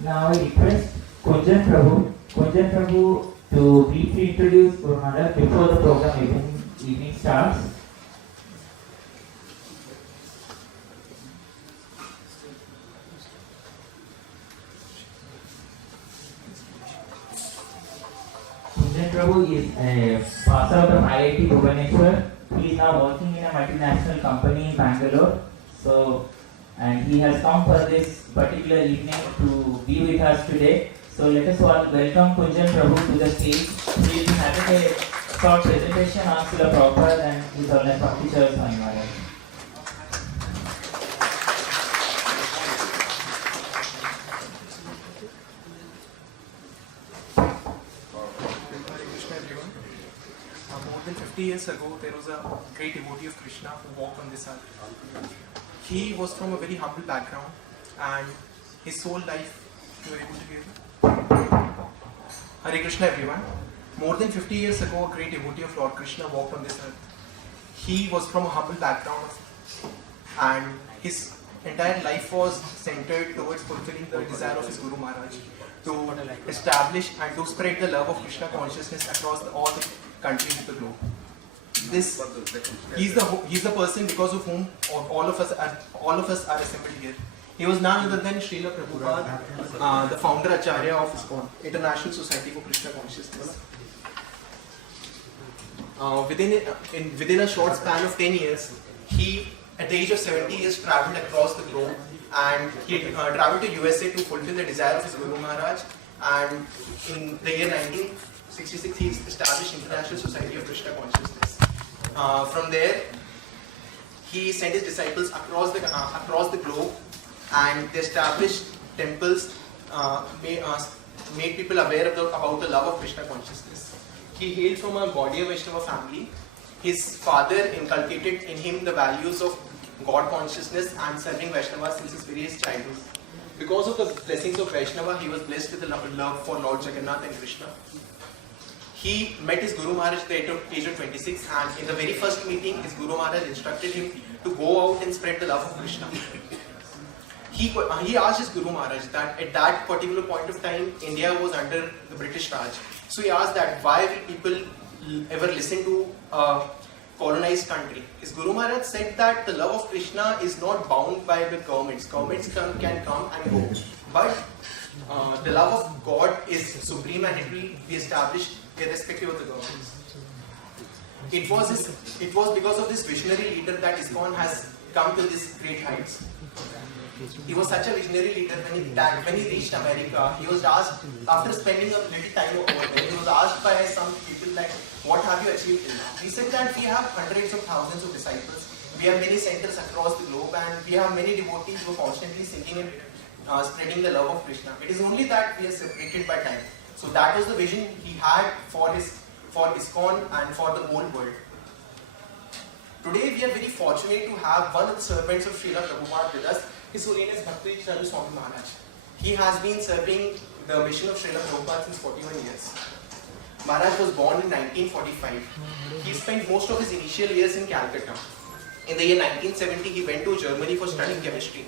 Now I request Kunjan Prabhu to briefly introduce Guru Maharaj before the program evening starts. Kunjan Prabhu is a pass out of IIT Bhubaneswar. He is now working in a multinational company in Bangalore. And he has come for this particular evening to be with us today. So let us all welcome Kunjan Prabhu to the stage. He will be having a short presentation on Srila Prabhupada and His Holiness Bhakti Charu Swami Maharaj. More than 50 years ago, there was a great devotee of Krishna who walked on this earth. He was from a very humble background, and his whole life, you were able to hear it? Hare Krishna, everyone. More than 50 years ago, a great devotee of Lord Krishna walked on this earth. He was from a humble background, and his entire life was centered towards fulfilling the desire of his Guru Maharaj to establish and to spread the love of Krishna consciousness across all the countries of the globe. He's the person because of whom all of us are assembled here. He was none other than Srila Prabhupada, the founder Acharya of ISKCON, International Society for Krishna Consciousness. Within a short span of 10 years, he, at the age of 70 years, travelled across the globe, and he travelled to USA to fulfill the desire of his Guru Maharaj. And in the year 1966, he established International Society of Krishna Consciousness. From there, he sent his disciples across the globe, and they established temples, made people aware about the love of Krishna consciousness. He hailed from a Gaudiya Vaishnava family. His father inculcated in him the values of God consciousness and serving Vaishnava since his very childhood. Because of the blessings of Vaishnava, he was blessed with the love for Lord Jagannath and Krishna. He met his Guru Maharaj at the age of 26, and in the very first meeting, his Guru Maharaj instructed him to go out and spread the love of Krishna. He asked his Guru Maharaj that at that particular point of time, India was under the British Raj. So he asked that why will people ever listen to a colonized country? His Guru Maharaj said that the love of Krishna is not bound by the governments. Governments can come and go, but the love of God is supreme, and it will be established irrespective of the governments. It was because of this visionary leader that ISKCON has come to these great heights. He was such a visionary leader when he reached America. He was asked, after spending a little time over there, he was asked by some people like, what have you achieved till now? He said that we have hundreds of thousands of disciples. We have many centers across the globe, and we have many devotees who are constantly singing and spreading the love of Krishna. It is only that we are separated by time. So that was the vision he had for ISKCON and for the whole world. Today we are very fortunate to have one of the servants of Srila Prabhupada with us, His Holiness Bhakti Charu Swami Maharaj. He has been serving the mission of Srila Prabhupada since 41 years. Maharaj was born in 1945. He spent most of his initial years in Calcutta. In the year 1970, he went to Germany for studying chemistry.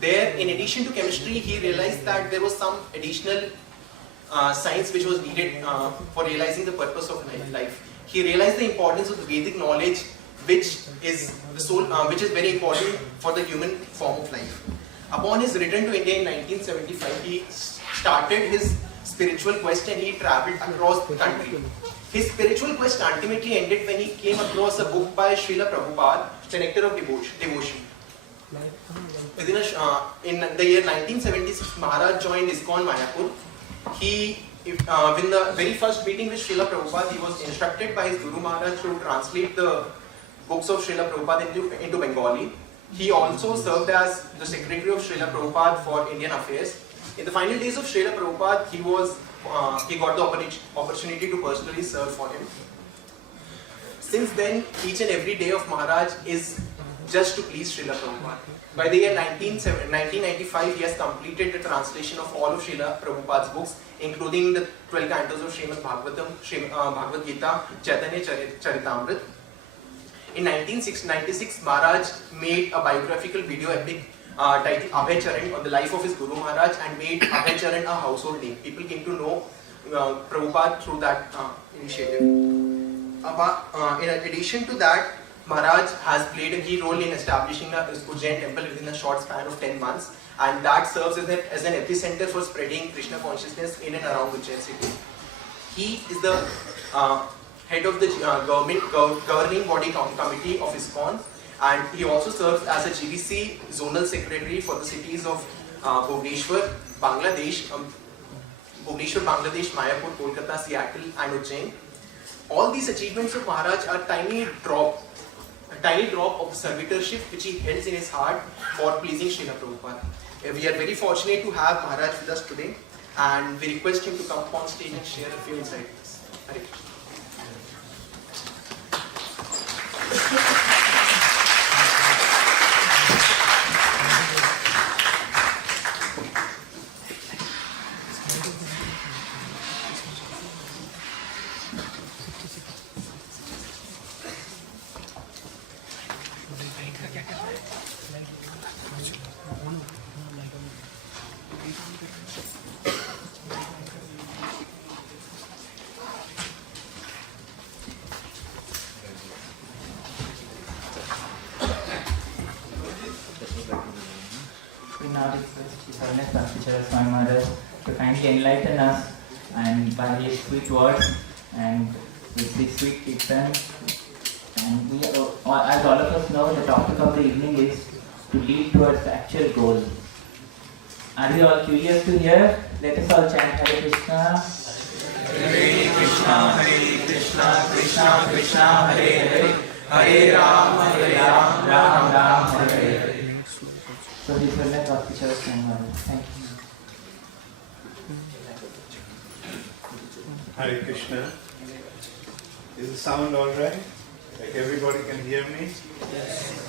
There, in addition to chemistry, he realized that there was some additional science which was needed for realizing the purpose of life. He realized the importance of the Vedic knowledge, which is very important for the human form of life. Upon his return to India in 1975, he started his spiritual quest and he travelled across the country. His spiritual quest ultimately ended when he came across a book by Srila Prabhupada, The Nectar of Devotion. In the year 1976, Maharaj joined ISKCON Mayapur. In the very first meeting with Srila Prabhupada, he was instructed by his Guru Maharaj to translate the books of Srila Prabhupada into Bengali. He also served as the secretary of Srila Prabhupada for Indian affairs. In the final days of Srila Prabhupada, he got the opportunity to personally serve for him. Since then, each and every day of Maharaj is just to please Srila Prabhupada. By the year 1995, he has completed the translation of all of Srila Prabhupada's books, including the 12 cantos of Srimad Bhagavatam, Bhagavad Gita, Chaitanya Charitamrita. In 1996, Maharaj made a biographical video epic titled Abhay Charan on the life of his Guru Maharaj and made Abhay Charan a household name. People came to know Prabhupada through that initiative. In addition to that, Maharaj has played a key role in establishing the Ujjain temple within a short span of 10 months, and that serves as an epicenter for spreading Krishna consciousness in and around Ujjain city. He is the head of the governing body committee of ISKCON, and he also serves as a GBC zonal secretary for the cities of Bhubaneswar, Bangladesh, Mayapur, Kolkata, Seattle, and Ujjain. All these achievements of Maharaj are a tiny drop of the servitorship which he holds in his heart for pleasing Srila Prabhupada. We are very fortunate to have Maharaj with us today, and we request him to come up on stage and share a few insights with us. Hare Krishna. Now request His Holiness Bhakti Swami Maharaja to kindly enlighten us and by his sweet words and with his sweet kirtan. And we, as all of us know, the topic of the evening is to lead towards the actual goal. Are you all curious to hear? Let us all chant Hare Krishna. Hare Krishna, Krishna Krishna, Hare Hare, Hare Rama, Ram Ram, Hare Hare. So His Holiness Bhakti Swami Maharaja. Thank you. Hare Krishna. Is the sound all right? Like everybody can hear me? Yes.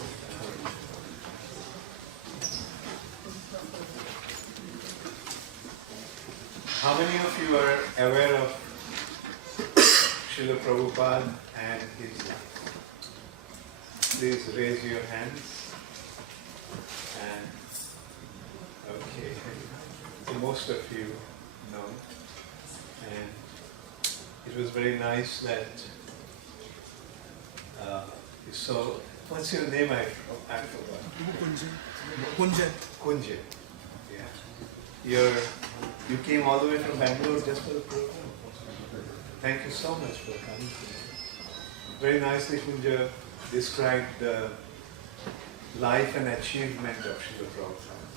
How many of you are aware of Srila Prabhupada and his life? Please raise your hands. And okay, so most of you know. And it was very nice that you saw. What's your name? I forgot. Kunja. Yeah. You came all the way from Bangalore just for the program. Thank you so much for coming. Very nicely, Kunja described the life and achievement of Srila Prabhupada.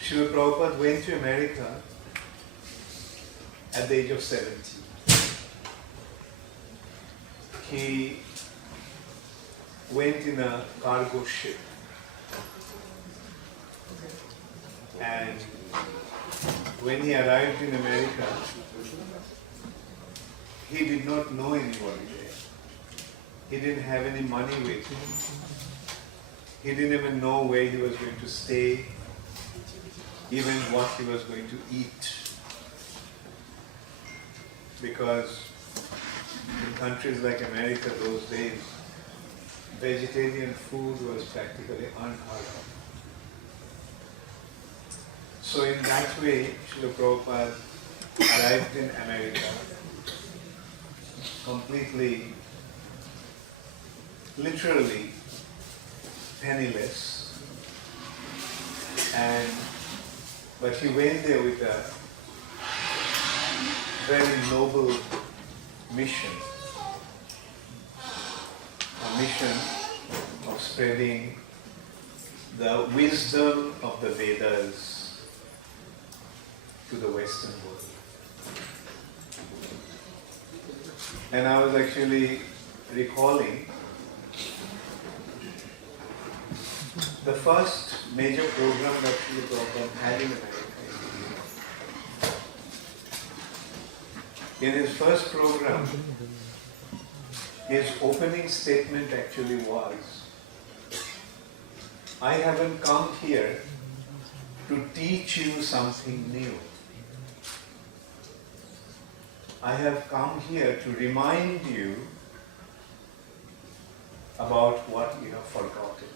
Srila Prabhupada went to America at the age of 70. He went in a cargo ship, and when he arrived in America, he did not know anybody there. He didn't have any money with him. He didn't even know where he was going to stay, even what he was going to eat. Because in countries like America those days, vegetarian food was practically unheard of. So in that way, Srila Prabhupada arrived in America completely, literally penniless, but he went there with a very noble mission, a mission of spreading the wisdom of the Vedas to the Western world. And I was actually recalling the first major program that Srila Prabhupada had in America. In his first program, his opening statement actually was, I haven't come here to teach you something new. I have come here to remind you about what you have forgotten.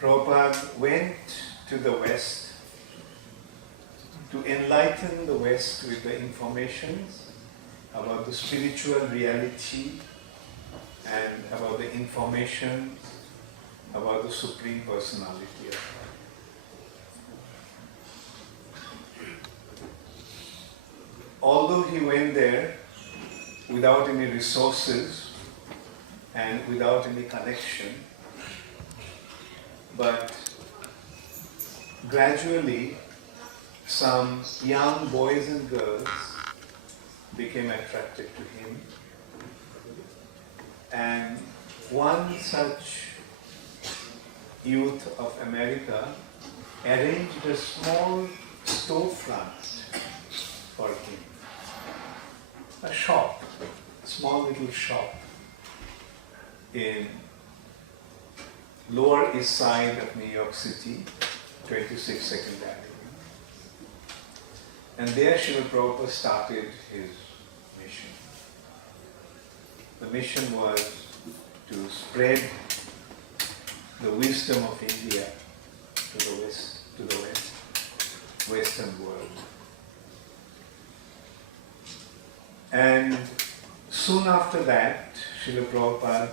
Prabhupada went to the West to enlighten the West with the informations about the spiritual reality and about the information about the Supreme Personality of God. Although he went there without any resources and without any connection, but gradually some young boys and girls became attracted to him, and one such youth of America arranged a small storefront for him, a shop, small little shop in Lower East Side of New York City, 26 Second Avenue. And there Srila Prabhupada started his mission. The mission was to spread the wisdom of India to the Western world. And soon after that, Srila Prabhupada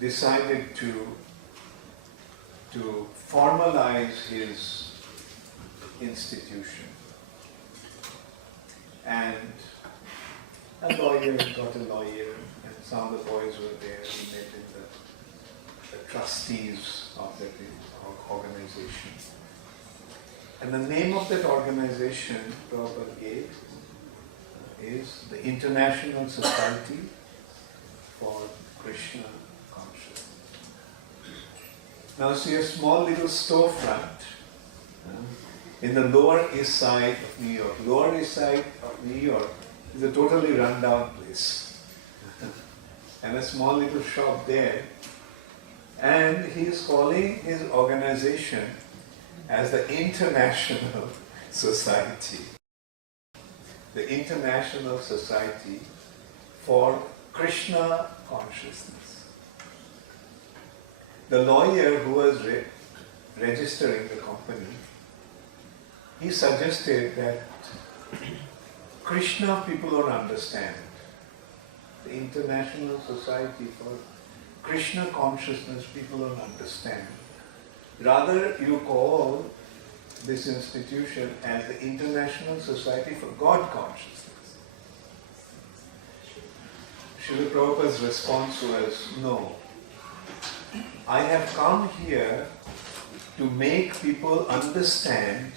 decided to formalize his institution. And a lawyer got a lawyer, and some of the boys were there. He met with the trustees of that organization. And the name of that organization Prabhupada gave is the International Society for Krishna Consciousness. Now see a small little storefront in the Lower East Side of New York. Lower East Side of New York is a totally run-down place. And a small little shop there. And he is calling his organization as the International Society. The International Society for Krishna Consciousness. The lawyer who was registering the company, he suggested that Krishna people don't understand. The International Society for Krishna Consciousness people don't understand. Rather, you call this institution as the International Society for God Consciousness. Srila Prabhupada's response was, no. I have come here to make people understand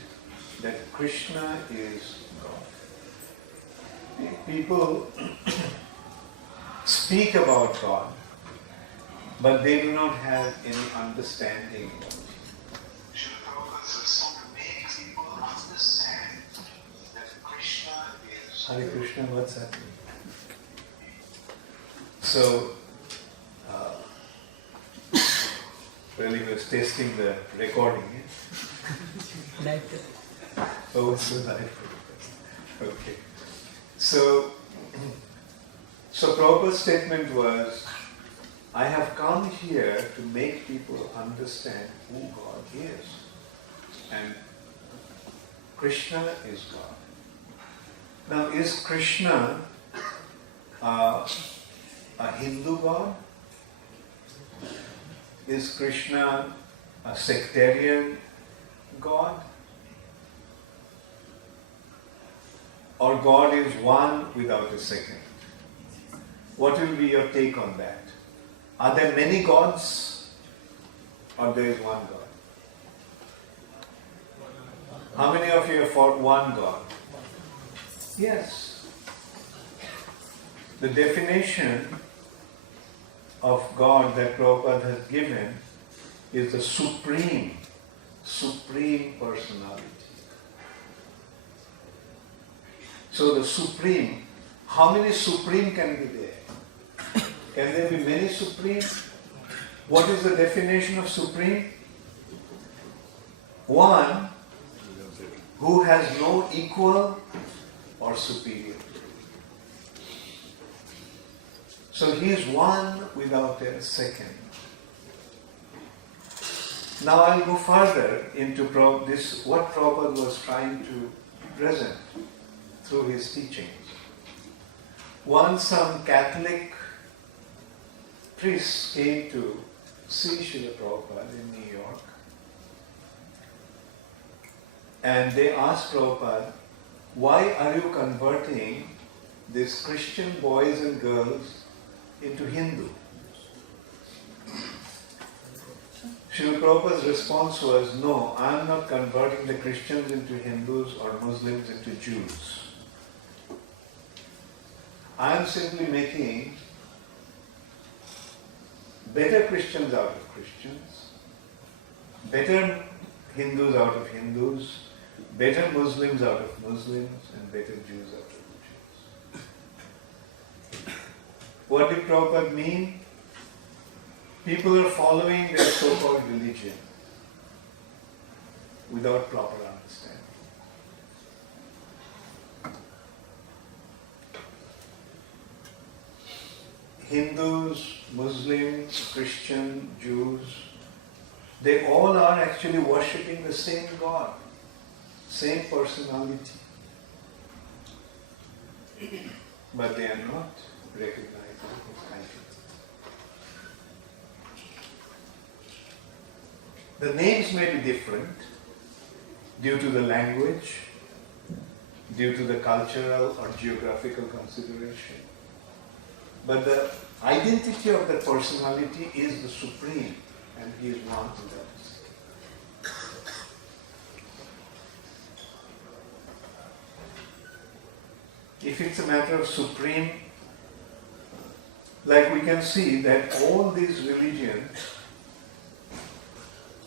that Krishna is God. People speak about God, but they do not have any understanding about it. Srila Prabhupada's response to make people understand that Krishna is... Hare Krishna, what's happening? So, well, he was testing the recording. Oh, it's a live. Okay. So Prabhupada's statement was, I have come here to make people understand who God is. And Krishna is God. Now, is Krishna a Hindu God? Is Krishna a sectarian God? Or God is one without a second? What will be your take on that? Are there many gods? Or there is one God? How many of you have fought one God? Yes. The definition of God that Prabhupada has given is the supreme personality. So the supreme, how many supreme can be there? Can there be many supreme? What is the definition of supreme? One who has no equal or superior. So he is one without a second. Now I'll go further into what Prabhupada was trying to present through his teachings. Once some Catholic priests came to see Srila Prabhupada in New York, and they asked Prabhupada, why are you converting these Christian boys and girls into Hindu? Srila Prabhupada's response was, no, I am not converting the Christians into Hindus or Muslims into Jews. I am simply making better Christians out of Christians, better Hindus out of Hindus, better Muslims out of Muslims, and better Jews out of Jews. What did Prabhupada mean? People are following their so-called religion without proper understanding. Hindus, Muslims, Christian, Jews, they all are actually worshipping the same God, same personality. But they are not recognized as identity. The names may be different due to the language, due to the cultural or geographical consideration. But the identity of the personality is the supreme, and he is one without a second. If it's a matter of supreme, like we can see that all these religions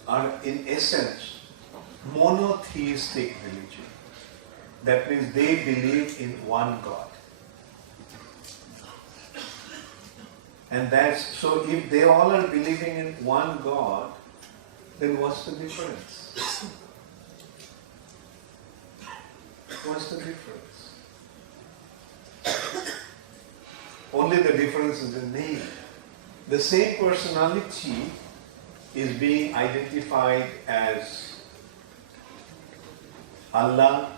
are in essence monotheistic religion. That means they believe in one God. And that's, so if they all are believing in one God, then what's the difference? What's the difference? Only the difference is in name. The same personality is being identified as Allah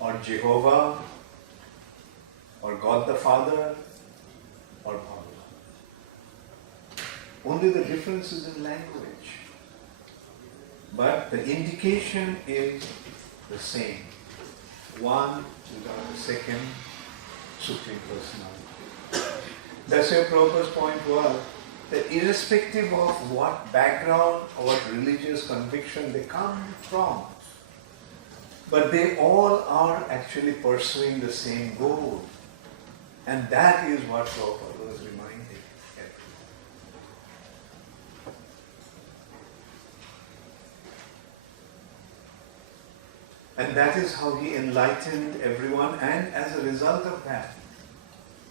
or Jehovah or God the Father or Bhagwan. Only the difference is in language. But the indication is the same. One without a second, Supreme Personality. That's where Prabhupada's point was that irrespective of what background or what religious conviction they come from, but they all are actually pursuing the same goal. And that is what Prabhupada was reminding everyone. And that is how he enlightened everyone, and as a result of that,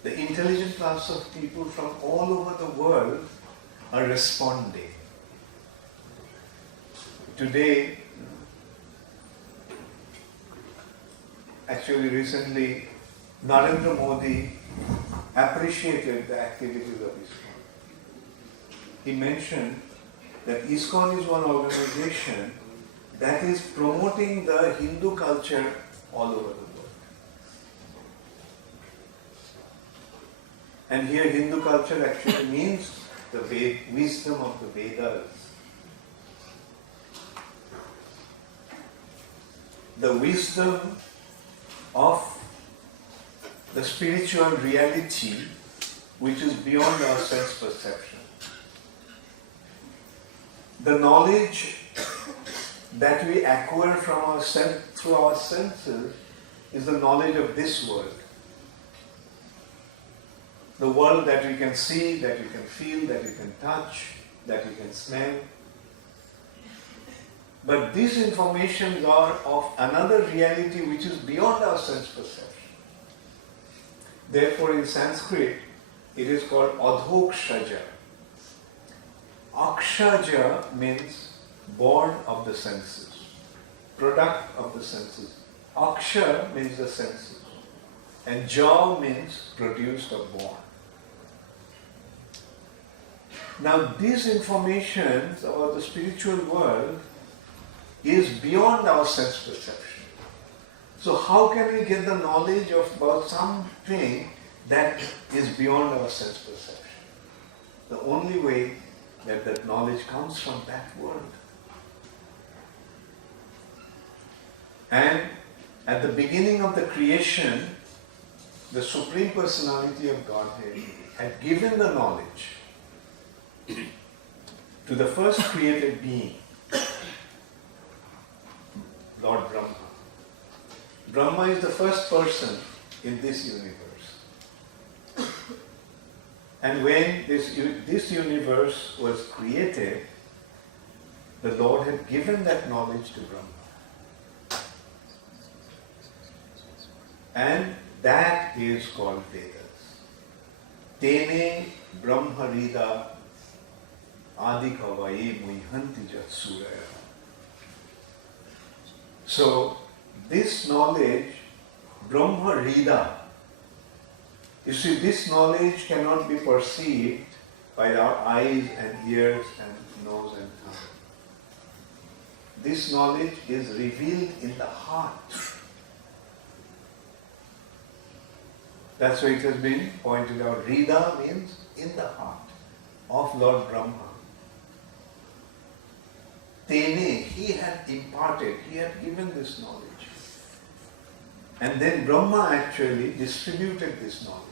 the intelligent class of people from all over the world are responding. Today, actually recently, Narendra Modi appreciated the activities of ISKCON. He mentioned that ISKCON is one organization that is promoting the Hindu culture all over the world. And here Hindu culture actually means the wisdom of the Vedas. The wisdom of the spiritual reality which is beyond our sense perception. The knowledge that we acquire from through our senses is the knowledge of this world. The world that we can see, that we can feel, that we can touch, that we can smell. But these informations are of another reality which is beyond our sense perception. Therefore, in Sanskrit, it is called adhokshaja. Akshaja means born of the senses, product of the senses. Aksha means the senses. And jaw means produced or born. Now this information about the spiritual world is beyond our sense perception. So how can we get the knowledge about something that is beyond our sense perception? The only way that knowledge comes from that world. And at the beginning of the creation, the Supreme Personality of Godhead had given the knowledge to the first created being, Lord Brahma. Brahma is the first person in this universe. And when this universe was created, the Lord had given that knowledge to Brahma. And that is called Vedas. Tene Brahmarida Adikavaye Muihanti Jatsuraya. So, this knowledge, Brahmarida, you see, this knowledge cannot be perceived by our eyes and ears and nose and tongue. This knowledge is revealed in the heart. That's why it has been pointed out. Rida means in the heart of Lord Brahma. Tene, he had imparted, he had given this knowledge. And then Brahma actually distributed this knowledge.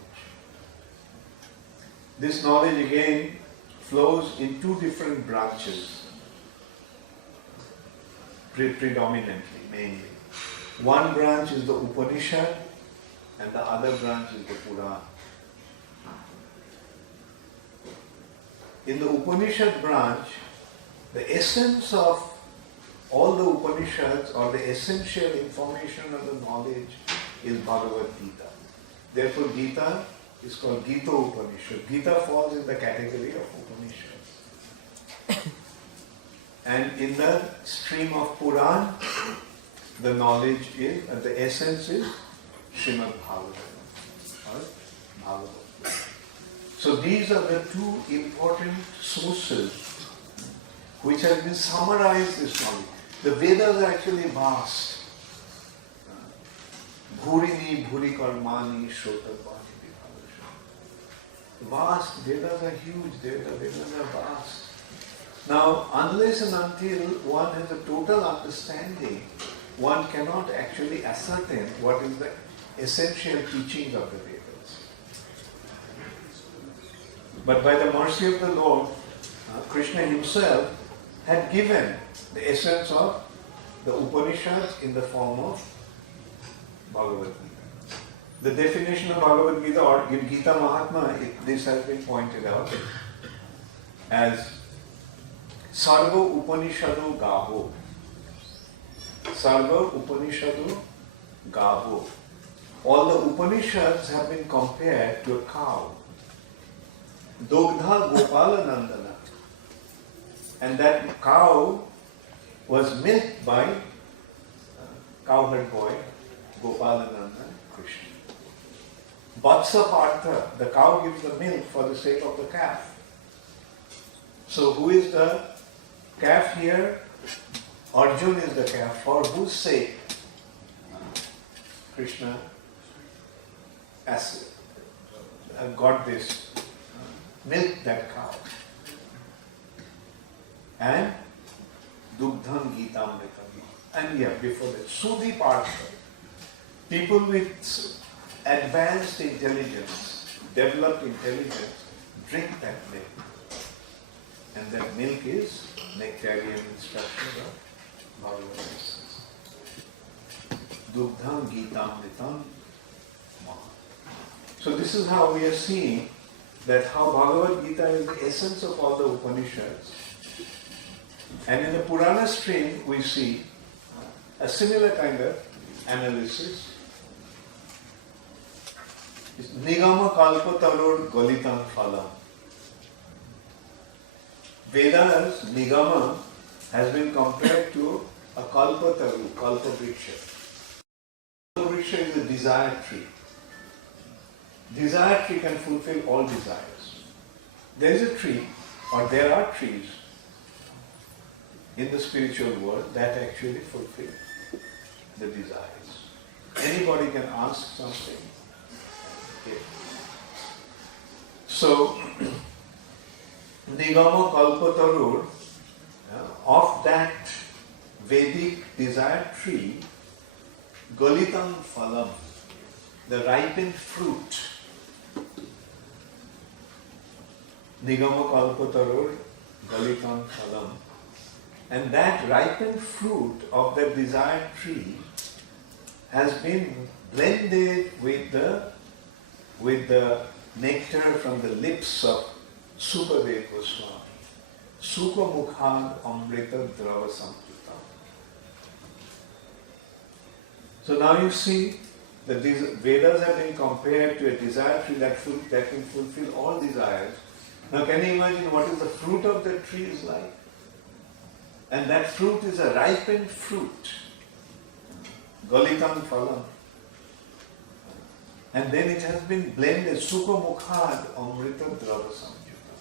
This knowledge again flows in two different branches, predominantly, mainly. One branch is the Upanishad, and the other branch is the Puran. In the Upanishad branch, the essence of all the Upanishads or the essential information of the knowledge is Bhagavad Gita. Therefore Gita is called Gita Upanishad. Gita falls in the category of Upanishads. And in the stream of Puran, the knowledge is, the essence is Srimad Bhagavatam or Bhagavatam. So these are the two important sources which have been summarized this knowledge. The Vedas are actually vast. Bhurini bhuri karmani shrotabhani vibhavasha. Vast, Vedas are huge, Vedas are vast. Now, unless and until one has a total understanding, one cannot actually ascertain what is the essential teachings of the Vedas. But by the mercy of the Lord, Krishna himself had given the essence of the Upanishads in the form of Bhagavad Gita. The definition of Bhagavad Gita or in Gita Mahatma, this has been pointed out as Sarva Upanishadu Gabo. Sarva Upanishadu Gabo. All the Upanishads have been compared to a cow. Dogdha Gopala Nandana. And that cow was milked by cowherd boy Gopalananda Krishna. Vatsa Partha, the cow gives the milk for the sake of the calf. So who is the calf here? Arjun is the calf. For whose sake Krishna got this, milked that cow. And Dugdham Gitamritam. And before that, Sudhi Partha. People with advanced intelligence, developed intelligence, drink that milk. And that milk is nectarian instruction of Bhagavad Gita. Dugdham Gitamritam. So this is how we are seeing that how Bhagavad Gita is the essence of all the Upanishads. And in the Purana stream, we see a similar kind of analysis. It's Nigama Kalpatarur Galitam Phalam. Veda's Nigama has been compared to a Kalpataru, Kalpavriksha. Kalpavriksha is a desire tree. desire tree can fulfill all desires. There is a tree, or there are trees in the spiritual world that actually fulfill the desires. Anybody can ask something. Okay. So, Nigama Kalpatarur, of that Vedic desire tree, Galitam Phalam, the ripened fruit. Nigama Kalpatarur, Galitam Phalam. And that ripened fruit of the desired tree has been blended with the nectar from the lips of Sukadeva Goswami. Sukha Mukhad Amrita Drava Samprita. So now you see that these Vedas have been compared to a desire tree that can fulfill all desires. Now can you imagine what is the fruit of that tree is like? And that fruit is a ripened fruit. Galitam Phalam. And then it has been blended, Sukha Mukhad Amrita Drava Samyuta.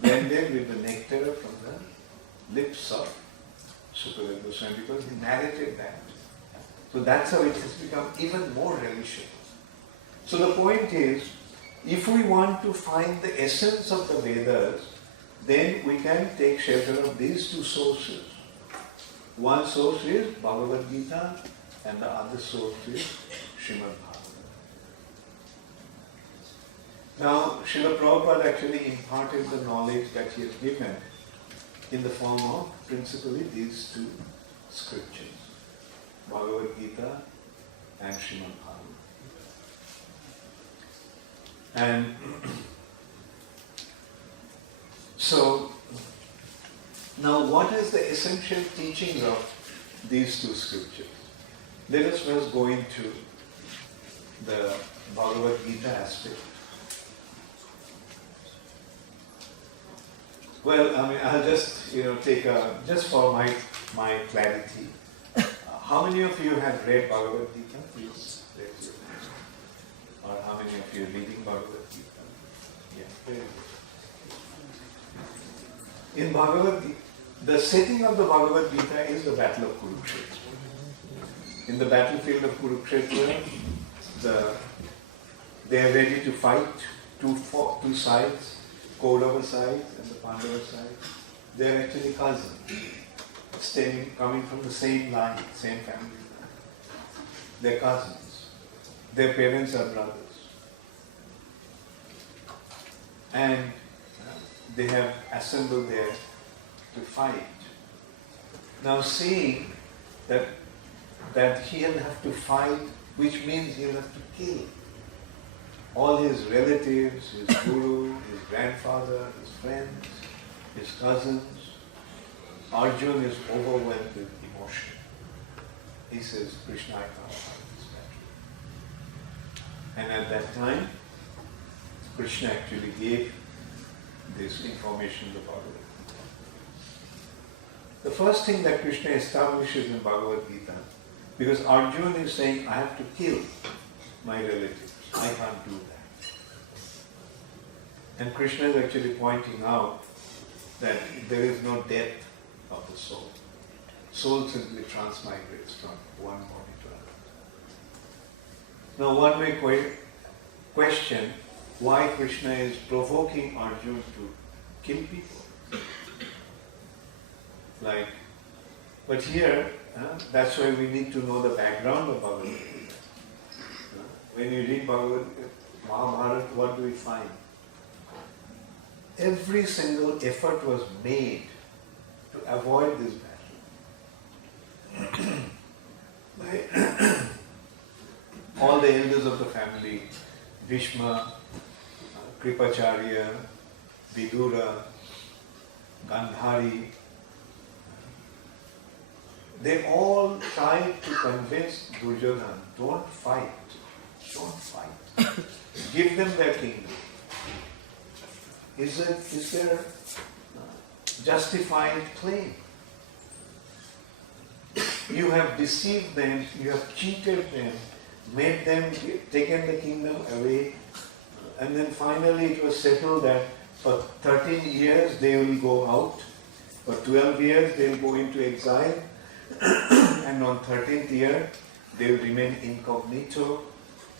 Blended with the nectar from the lips of Sukadeva Goswami, because he narrated that. So that's how it has become even more relishable. So the point is, if we want to find the essence of the Vedas, then we can take shelter of these two sources. One source is Bhagavad Gita and the other source is Srimad Bhagavatam. Now, Srila Prabhupada actually imparted the knowledge that he has given in the form of principally these two scriptures, Bhagavad Gita and Srimad Bhagavatam. And so, now what is the essential teaching of these two scriptures? Let us first go into the Bhagavad Gita aspect. Well, I mean, I'll just, take just for my clarity. How many of you have read Bhagavad Gita? Please raise your hand. Or how many of you are reading Bhagavad Gita? Yeah, very good. In Bhagavad Gita, the setting of the Bhagavad Gita is the battle of Kurukshetra. In the battlefield of Kurukshetra, they are ready to fight two sides, Kaurava side and the Pandava side. They are actually cousins, coming from the same line, same family line. They are cousins. Their parents are brothers. And they have assembled there to fight. Now seeing that he'll have to fight, which means he'll have to kill all his relatives, his guru, his grandfather, his friends, his cousins. Arjuna is overwhelmed with emotion. He says, Krishna, I can't fight this battle. And at that time, Krishna actually gave this information to Bhagavad Gita. The first thing that Krishna establishes in Bhagavad Gita, because Arjuna is saying, I have to kill my relatives. I can't do that. And Krishna is actually pointing out that there is no death of the soul. Soul simply transmigrates from one body to another. Now one may question why Krishna is provoking Arjuna to kill people. But here, that's why we need to know the background of Bhagavad Gita. When you read Mahabharata, what do we find? Every single effort was made to avoid this battle. All the elders of the family, Bhishma, Kripacharya, Vidura, Gandhari, they all tried to convince Duryodhana, don't fight. Give them their kingdom. Is there justified claim? You have deceived them, you have cheated them made them taken the kingdom away, and then finally it was settled that for 13 years they will go out, for 12 years they will go into exile, and on 13th year they will remain incognito,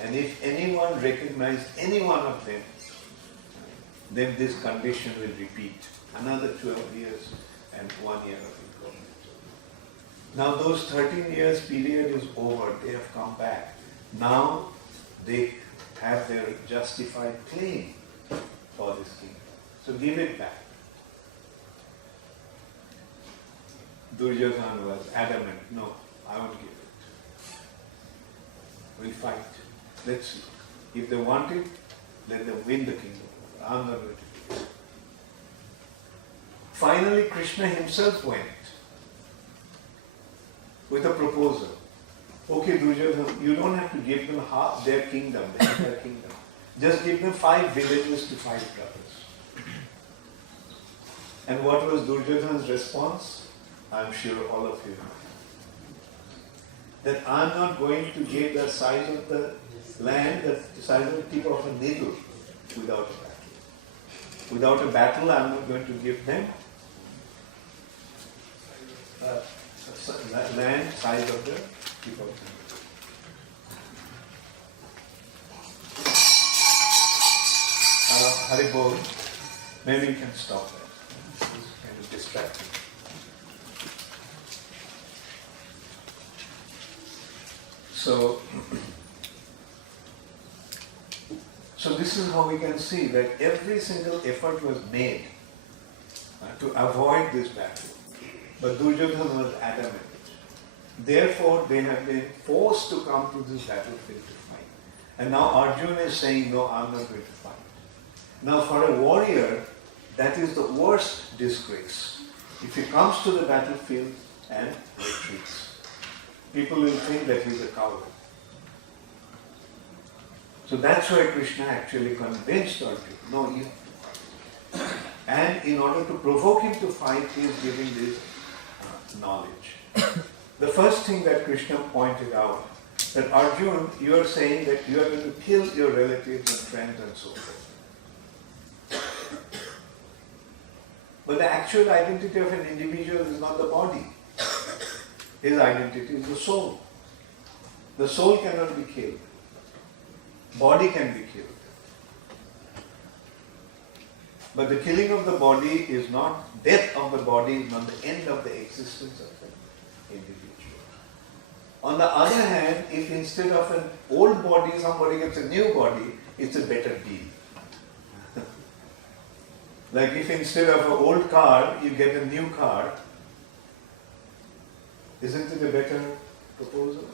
and if anyone recognized any one of them, then this condition will repeat. Another 12 years and 1 year of incognito. Now those 13 years period is over, they have come back. Now they have their justified claim for this kingdom. So give it back. Duryodhana was adamant, no, I won't give it. We'll fight. Let's see. If they want it, let them win the kingdom. I'm not going to do it. Finally, Krishna himself went with a proposal. Okay, Duryodhana, you don't have to give them half their kingdom, the entire kingdom. Just give them 5 villages to 5 brothers. And what was Duryodhana's response? I'm sure all of you know. That I'm not going to give the size of the land, the size of the tip of a needle without a battle. Without a battle, I'm not going to give them land size of the tip of the needle. Haribol, maybe you can stop that. It's kind of distracting. So this is how we can see that every single effort was made to avoid this battle. But Duryodhana was adamant. Therefore, they have been forced to come to this battlefield to fight. And now Arjuna is saying, no, I'm not going to fight. Now for a warrior, that is the worst disgrace. If he comes to the battlefield and retreats, people will think that he's a coward. So that's why Krishna actually convinced Arjuna, no, you have to fight. And in order to provoke him to fight, he is giving this knowledge. The first thing that Krishna pointed out, that Arjuna, you are saying that you are going to kill your relatives and friends and so forth. But the actual identity of an individual is not the body. His identity is the soul. The soul cannot be killed. Body can be killed. But the killing of the body is not, death of the body is not the end of the existence of the individual. On the other hand, if instead of an old body somebody gets a new body, it's a better deal. Like if instead of an old car, you get a new car, isn't it a better proposal?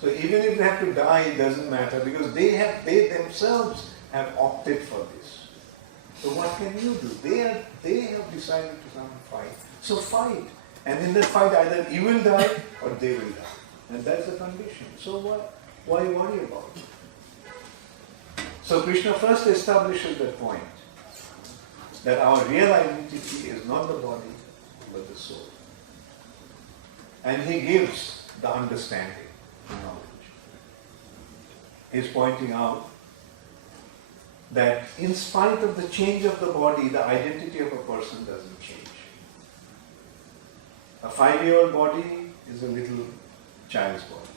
So even if they have to die, it doesn't matter because they themselves have opted for this. So what can you do? They have decided to come and fight. So fight. And in that fight either you will die or they will die. And that's the condition. So why worry about it? So Krishna first establishes that point. That our real identity is not the body, but the soul. And he gives the understanding, the knowledge. He's pointing out that in spite of the change of the body, the identity of a person doesn't change. A 5-year-old body is a little child's body.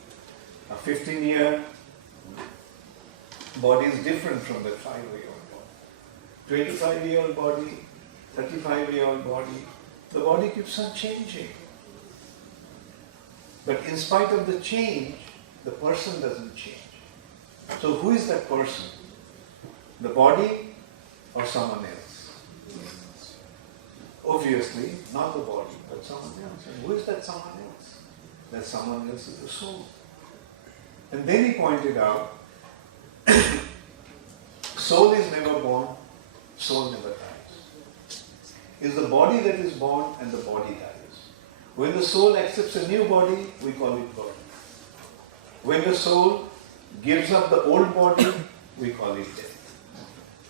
A 15-year body is different from that 5-year-old body. 25-year-old body, 35-year-old body, the body keeps on changing. But in spite of the change, the person doesn't change. So who is that person? The body or someone else? Obviously, not the body, but someone else. And who is that someone else? That someone else is the soul. And then he pointed out, soul is never born, soul never dies. It's the body that is born and the body dies. When the soul accepts a new body, we call it body. When the soul gives up the old body, we call it death.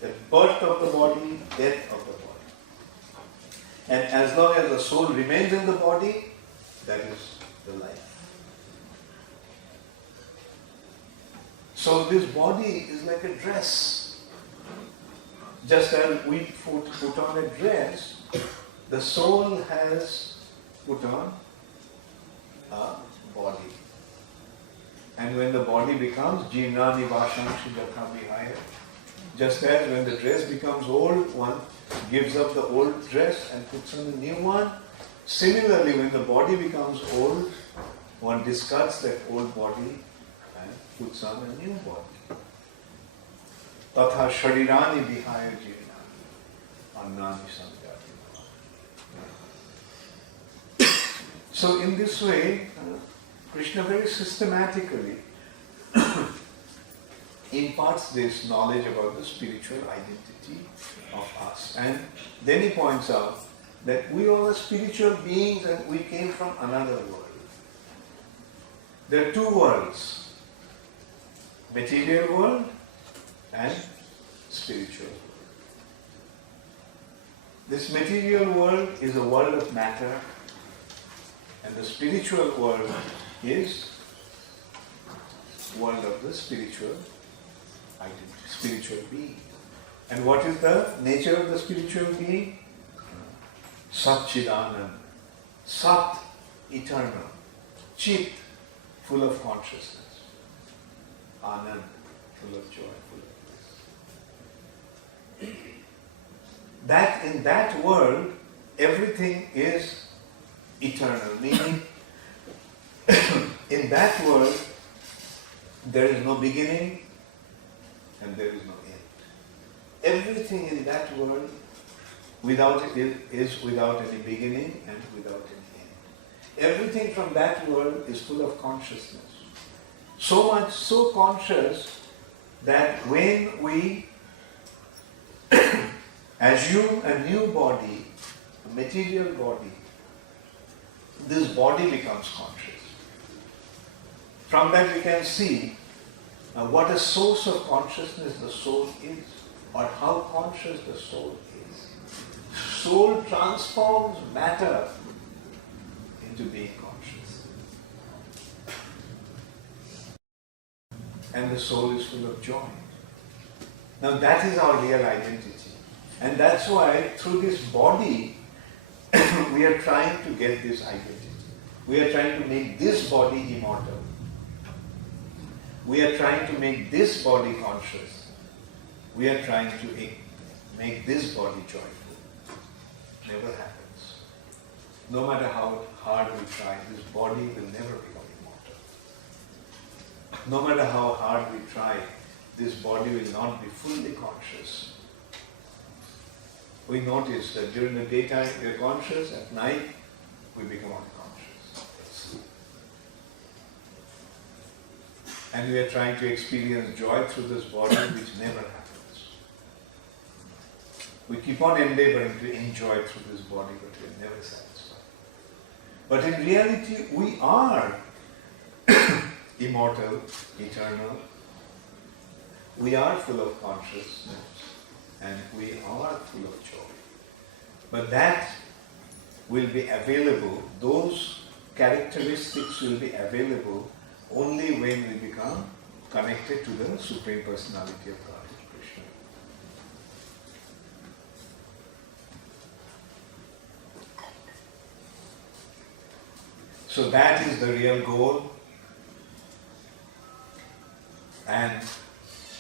The birth of the body, death of the body. And as long as the soul remains in the body, that is the life. So this body is like a dress. Just as we put on a dress, the soul has put on a body. And when the body becomes Jirnani Vashamshi Jathami, just as when the dress becomes old, one gives up the old dress and puts on a new one. Similarly, when the body becomes old, one discards that old body and puts on a new body. Tatha sharirani vihaya jirnani annani samjati. So in this way, Krishna very systematically imparts this knowledge about the spiritual identity of us. And then he points out that we are spiritual beings and we came from another world. There are two worlds, material world and spiritual world. This material world is a world of matter, and the spiritual world is world of the spiritual identity, spiritual being. And what is the nature of the spiritual being? Satchidanand. Sat, eternal. Chit, full of consciousness. Anand, full of joy, full of bliss. That in that world, everything is eternal. Meaning, in that world, there is no beginning and there is no end. Everything in that world is without any beginning and without any end. Everything from that world is full of consciousness. So much, so conscious that when we assume a new body, a material body, this body becomes conscious. From that we can see what a source of consciousness the soul is, or how conscious the soul is. Soul transforms matter into being conscious. And the soul is full of joy. Now that is our real identity. And that's why through this body, we are trying to get this identity. We are trying to make this body immortal. We are trying to make this body conscious. We are trying to make this body joyful. Never happens. No matter how hard we try, this body will never become immortal. No matter how hard we try, this body will not be fully conscious. We notice that during the daytime we are conscious, at night we become unconscious. And we are trying to experience joy through this body, which never happens. We keep on endeavoring to enjoy through this body, but we are never satisfied. But in reality, we are immortal, eternal. We are full of consciousness, and we are full of joy. But that will be available, those characteristics will be available only when we become connected to the Supreme Personality of Godhead, Krishna. So that is the real goal, and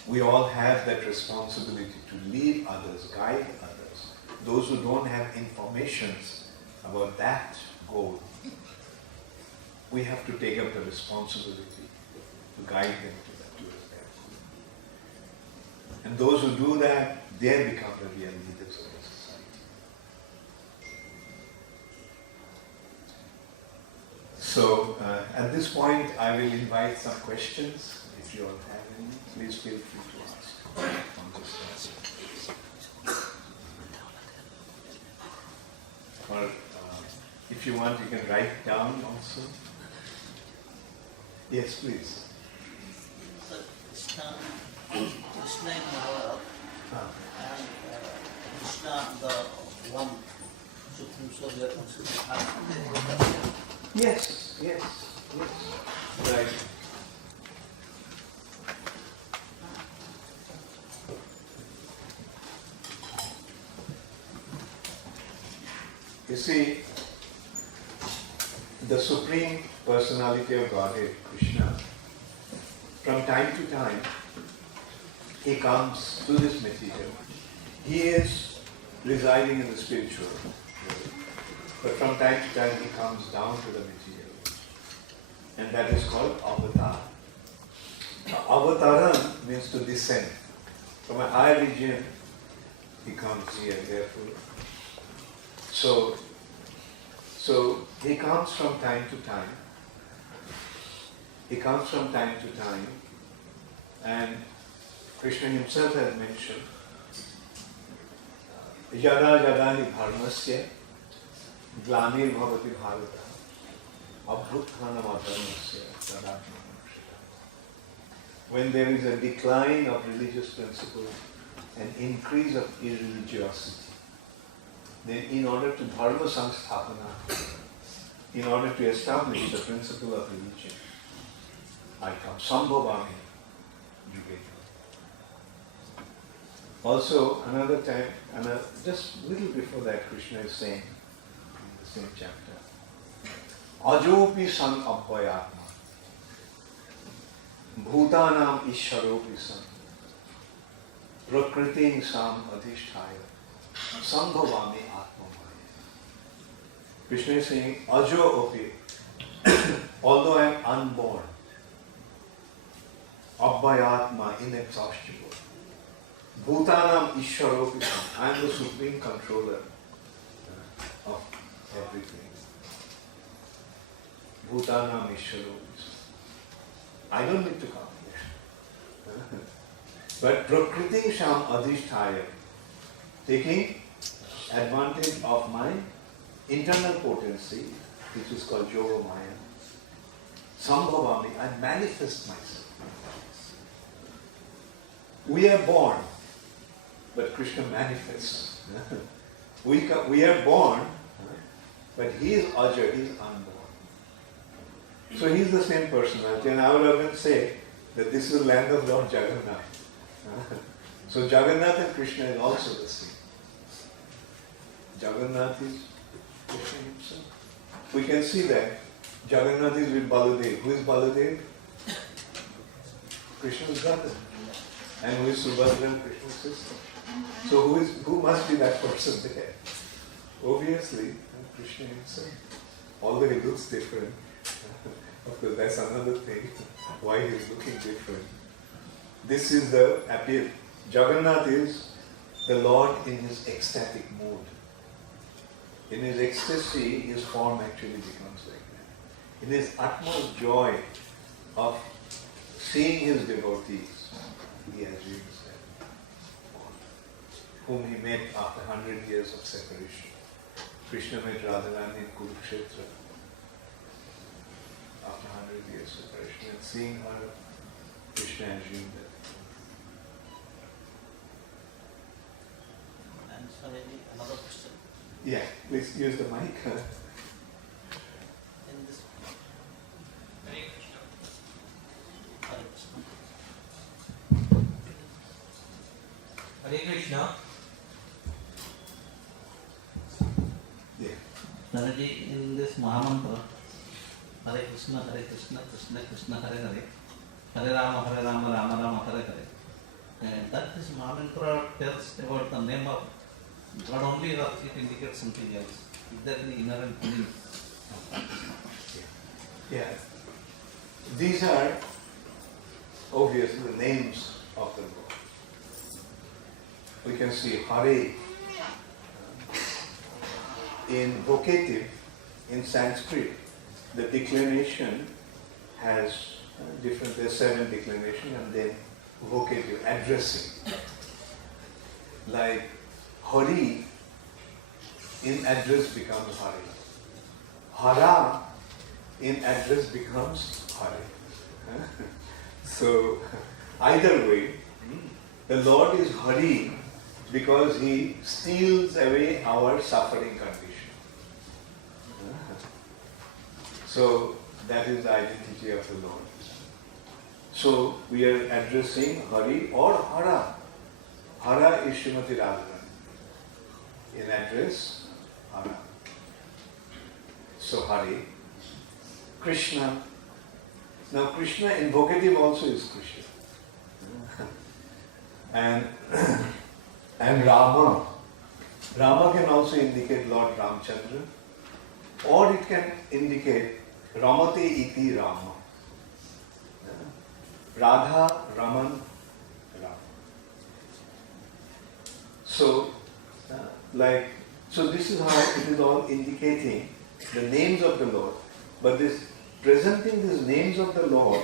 we all have that responsibility to lead others, guide others. Those who don't have information about that goal, we have to take up the responsibility to guide them towards that goal. And those who do that, they become the real leaders of the society. So at this point, I will invite some questions. If you all have any, please feel free to ask on this topic. Or if you want, you can write down also. Yes, please. Krishna in the world, and Krishna the one Supreme Soul, we are considered. Yes. Right. You see, the Supreme Personality of Godhead, Krishna, from time to time, he comes to this material. He is residing in the spiritual world, but from time to time he comes down to the material, and that is called avatar. Avataran means to descend. From a higher region, he comes here, therefore. So he comes from time to time. He comes from time to time, and Krishna himself has mentioned, Yada yada hi dharmasya glanir bhavati bharata abhutthana dharmasya tadatma. When there is a decline of religious principles and increase of irreligiosity, then in order to dharma samsthapana, in order to establish the principle of religion, I come. Sambhavami Yuge. Also, another time, just a little before that, Krishna is saying, in the same chapter, Ajopi san abhayatma, bhutanam ishyaropi san, prakriting sam adhishthaya, sambhavami atmamaya. Krishna is saying, Ajo opi, although I am unborn, abhayatma, inexhaustible, bhutanam ishyaropi san, I am the supreme controller of everything. Bhutanam ishyaropi san. I don't need to come here. But prakriting sham adhishthaya, taking advantage of my internal potency, which is called yoga maya, sambhavami, I manifest myself. We are born, but Krishna manifests. We are born, but he is Ajar, he is unborn. So he is the same personality, and I would often say that this is the land of Lord Jagannath. So Jagannath and Krishna is also the same. Jagannath is Krishna himself. We can see that Jagannath is with Baladev. Who is Baladev? Krishna's brother. And who is Subhadra, Krishna's sister. So who must be that person there? Obviously, Krishna himself. Although he looks different. Of course, that's another thing. Why he is looking different. This is the appeal. Jagannath is the Lord in his ecstatic mood. In his ecstasy, his form actually becomes like that. In his utmost joy of seeing his devotees, he assumes that, whom he met after 100 years of separation. Krishna met Radharani in Kurukshetra after 100 years of separation, and seeing her, Krishna assumed that. And Swami, another question. Yeah, please use the mic. In this Hare Krishna. Hare Krishna. Yeah. Swamiji, in this Mahamantra, Hare Krishna, Krishna Krishna, Hare Hare, Hare Rama, Rama Rama, Hare Hare. And that this Mahamantra tells about the name of God only, or it indicates something else. Is there any inherent meaning? Yeah. These are obviously the names of the Lord. We can see Hare in vocative, in Sanskrit. The declination has different, there's 7 declination, and then vocative, addressing. Like Hari in address becomes Hari. Hara in address becomes Hari. So either way, the Lord is Hari because he steals away our suffering condition. So that is the identity of the Lord. So we are addressing Hari or Hara. Hara is Srimati Radharani. In address, Hara. So Hari, Krishna. Now Krishna in vocative also is Krishna. And and Rama. Rama can also indicate Lord Ramchandra, or it can indicate Ramate iti Rama. Radha, Raman, Rama. So, so this is how it is all indicating the names of the Lord. But this presenting these names of the Lord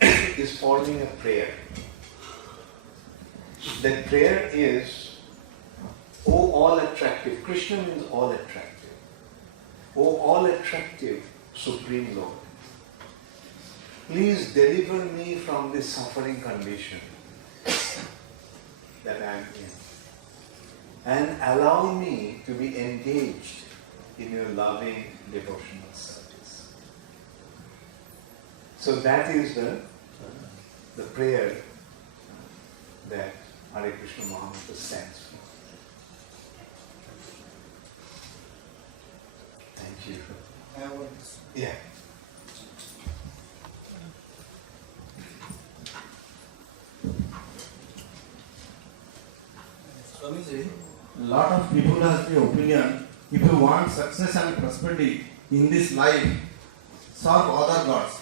is forming a prayer. That prayer is, O all attractive. Krishna means all attractive. O all attractive Supreme Lord, please deliver me from this suffering condition that I am in, and allow me to be engaged in your loving devotional service. So that is the prayer that Hare Krishna Mahamantra stands for. Thank you. Yeah. Swamiji, a lot of people have the opinion, if you want success and prosperity in this life, serve other gods.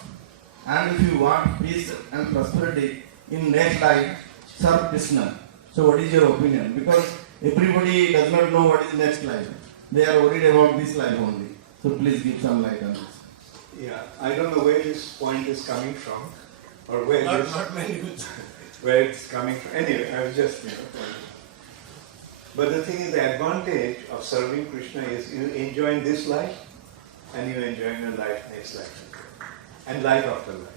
And if you want peace and prosperity in next life, serve Krishna. So what is your opinion? Because everybody does not know what is next life. They are worried about this life only. So please give some light on this. Yeah, I don't know where this point is coming from, or where Not many good. where it's coming from. Anyway, I was just pointing. But the thing is, the advantage of serving Krishna is you enjoy this life, and you enjoy your life next life, and life after life.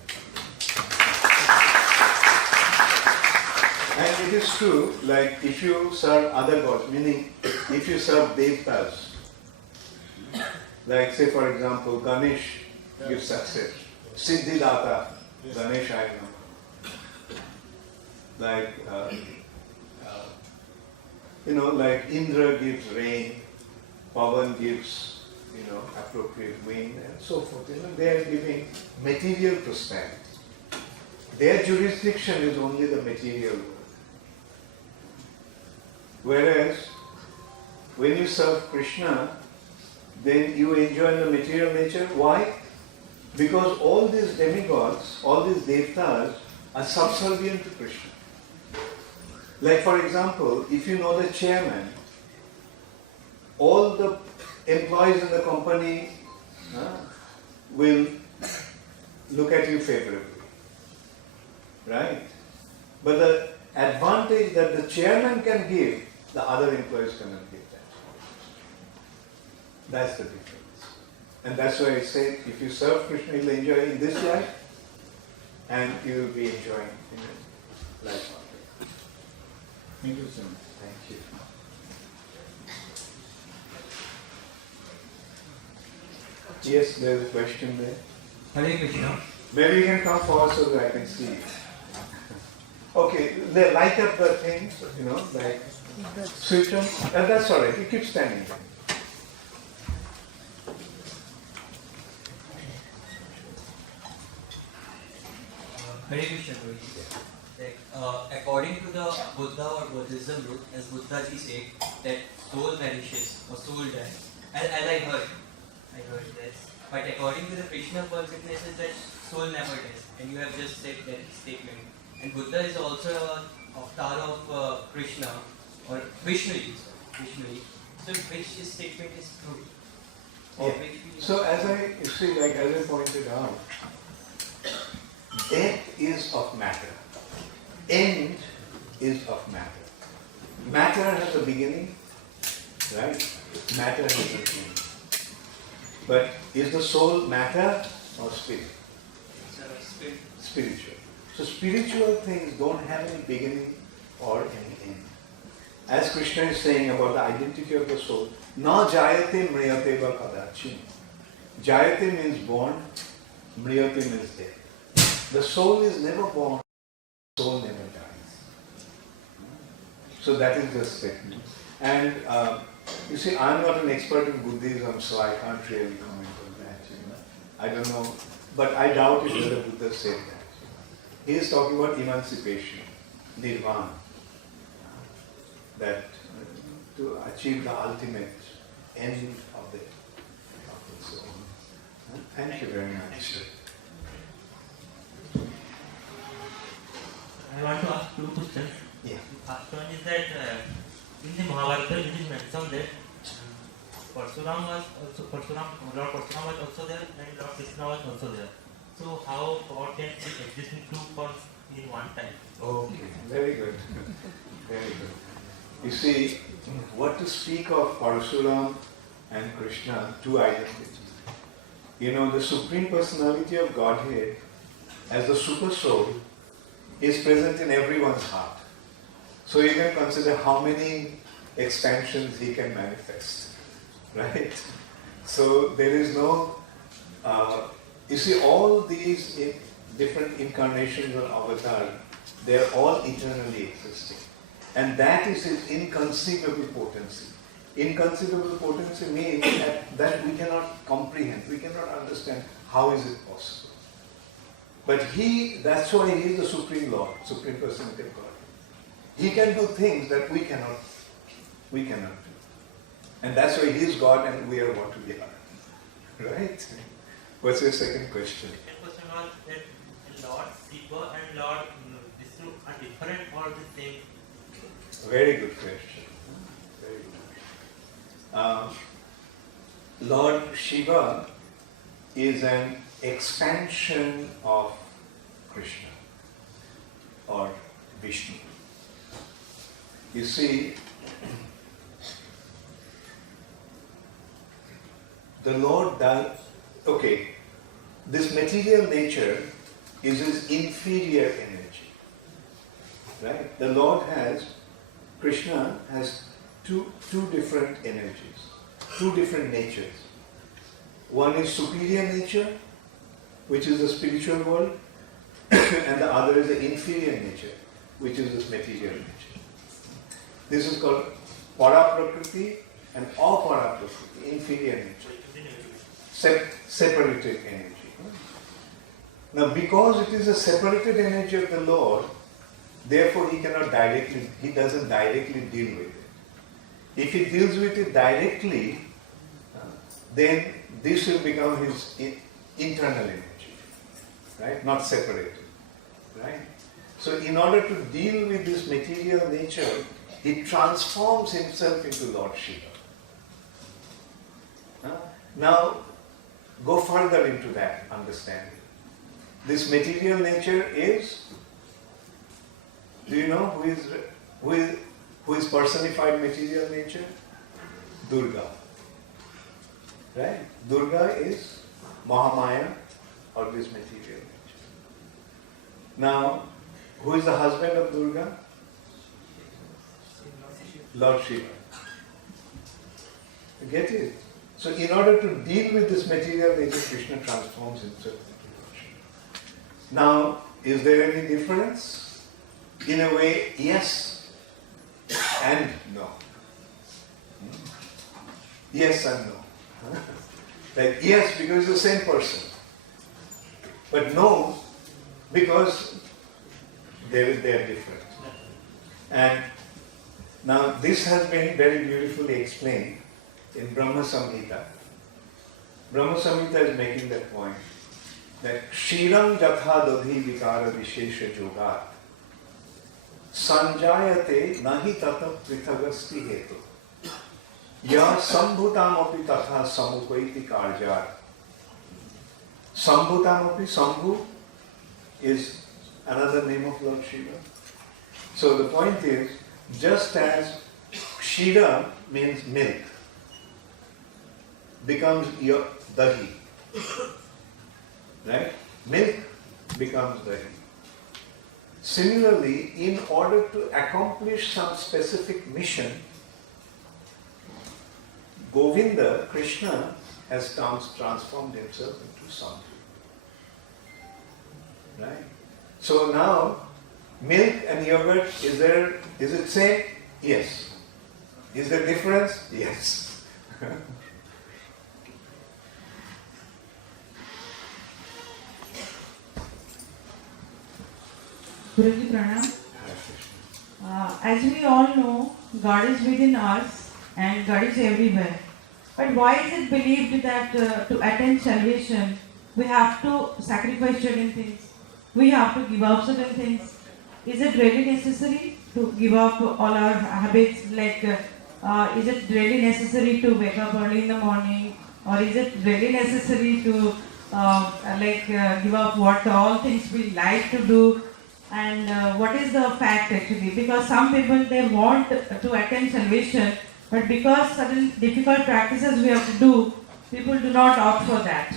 And it is true, like if you serve other gods, meaning if you serve devtas, like say for example, Ganesh gives success, Siddhidata, Ganeshaya Namah. Like, like Indra gives rain, Pavan gives, appropriate wind and so forth. They are giving material prosperity. Their jurisdiction is only the material world. Whereas, when you serve Krishna, then you enjoy the material nature. Why? Because all these demigods, all these devtas are subservient to Krishna. Like for example, if you know the chairman, all the employees in the company will look at you favorably. Right? But the advantage that the chairman can give, the other employees cannot give that. That's the difference. And that's why I say, if you serve Krishna, you'll enjoy in this life, and you will be enjoying in life after. Thank you, sir. Thank you. Yes, there's a question there. Hare Krishna. Maybe you can come forward so that I can see it. Okay, they light up the things, like switch on. That's all right. You keep standing there. Hare Krishna, Guruji. According to the Buddha or Buddhism root, as Buddha ji said, that soul vanishes or soul dies. As I heard this. But according to the Krishna consciousness, is that soul never dies. And you have just said that statement. And Buddha is also an avatar of Krishna or Vishnu. So which statement is true? Or Yeah. which So as I pointed out, death is of matter. End is of matter. Matter has a beginning, right? Matter has an end. But is the soul matter or spirit? spirit. Spiritual. So spiritual things don't have any beginning or any end. As Krishna is saying about the identity of the soul, na jayate mriyate va kadachin. Jayate means born, mriyate means death. The soul is never born, the soul never dies. So that is the statement. And You see, I'm not an expert in Buddhism, so I can't really comment on that. I don't know, but I doubt if the Buddha said that. He is talking about emancipation, nirvana, that to achieve the ultimate end of the soul. Thank you very much. I want to ask two questions. Yeah. First one is that in the Mahabharata it is mentioned that Lord Parsuram was also there and Lord Krishna was also there. So how God can be existing two forms in one time? Okay, very good. Very good. You see, what to speak of Parasuram and Krishna, two identities. You know, the Supreme Personality of Godhead as the Super Soul is present in everyone's heart. So you can consider how many expansions he can manifest, right? So there is no, you see all these different incarnations of avatar, they are all eternally existing. And that is his inconceivable potency. Inconceivable potency means that we cannot comprehend, we cannot understand how is it possible. But that's why he is the Supreme Lord, Supreme Personality of God. He can do things that we cannot do. And that's why he is God and we are what we are. Right? What's your second question? Second question was that Lord Shiva and Lord Vishnu are different or the same? Very good question. Very good question. Lord Shiva is an expansion of Krishna or Vishnu. You see, the Lord does, okay, this material nature is his inferior energy. Right? The Lord Krishna has two different energies, two different natures. One is superior nature, which is the spiritual world, and the other is the inferior nature, which is this material nature. This is called para-prakriti and apara-prakriti, inferior nature, separated energy. Now, because it is a separated energy of the Lord, therefore he doesn't directly deal with it. If he deals with it directly, then this will become his internal energy, right? Not separated, right? So in order to deal with this material nature, he transforms himself into Lord Shiva. Now, go further into that understanding. This material nature is, do you know who is personified material nature? Durga. Right? Durga is Mahamaya or this material nature. Now, who is the husband of Durga? Lord Shiva. You get it? So in order to deal with this material nature, Krishna transforms himself into Lord Shiva. Now, is there any difference? In a way, yes and no. Yes and no. Like yes, because it's the same person. But no, because they are different. And now this has been very beautifully explained in Brahma Samhita. Brahma Samhita is making that point that Kshiram Jatha Dodhi Vikara Vishesha Jogat Sanjayate Nahi Tata Prithagasti Hetu Ya Sambhutamapi Tatha Samupaiti Karjar. Sambhutamapi, Sambhu is another name of Lord Shiva. So the point is, just as Kshira means milk, becomes your dahi, right? Milk becomes dahi. Similarly, in order to accomplish some specific mission, Govinda, Krishna, has transformed himself into something. Right? So now, milk and yogurt, is it same? Yes. Is there difference? Yes. Guruji Pranam. As we all know, God is within us and God is everywhere. But why is it believed that to attain salvation, we have to sacrifice certain things? We have to give up certain things. Is it really necessary to give up all our habits? Like, is it really necessary to wake up early in the morning? Or is it really necessary to give up what all things we like to do? And what is the fact actually? Because some people, they want to attain salvation, but because certain difficult practices we have to do, people do not opt for that.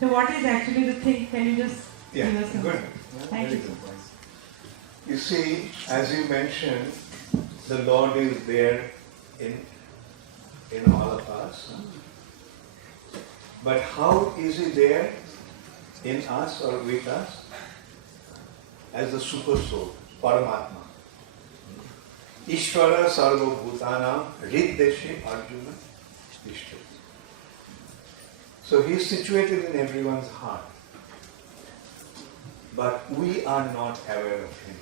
So what is actually the thing? Can you just give us some? Good. Thank you. You see, as you mentioned, the Lord is there in all of us. But how is He there in us or with us? As the super soul, Paramatma. Ishvara sarva bhutana riddeshe arjuna tishthati. So He is situated in everyone's heart. But we are not aware of Him.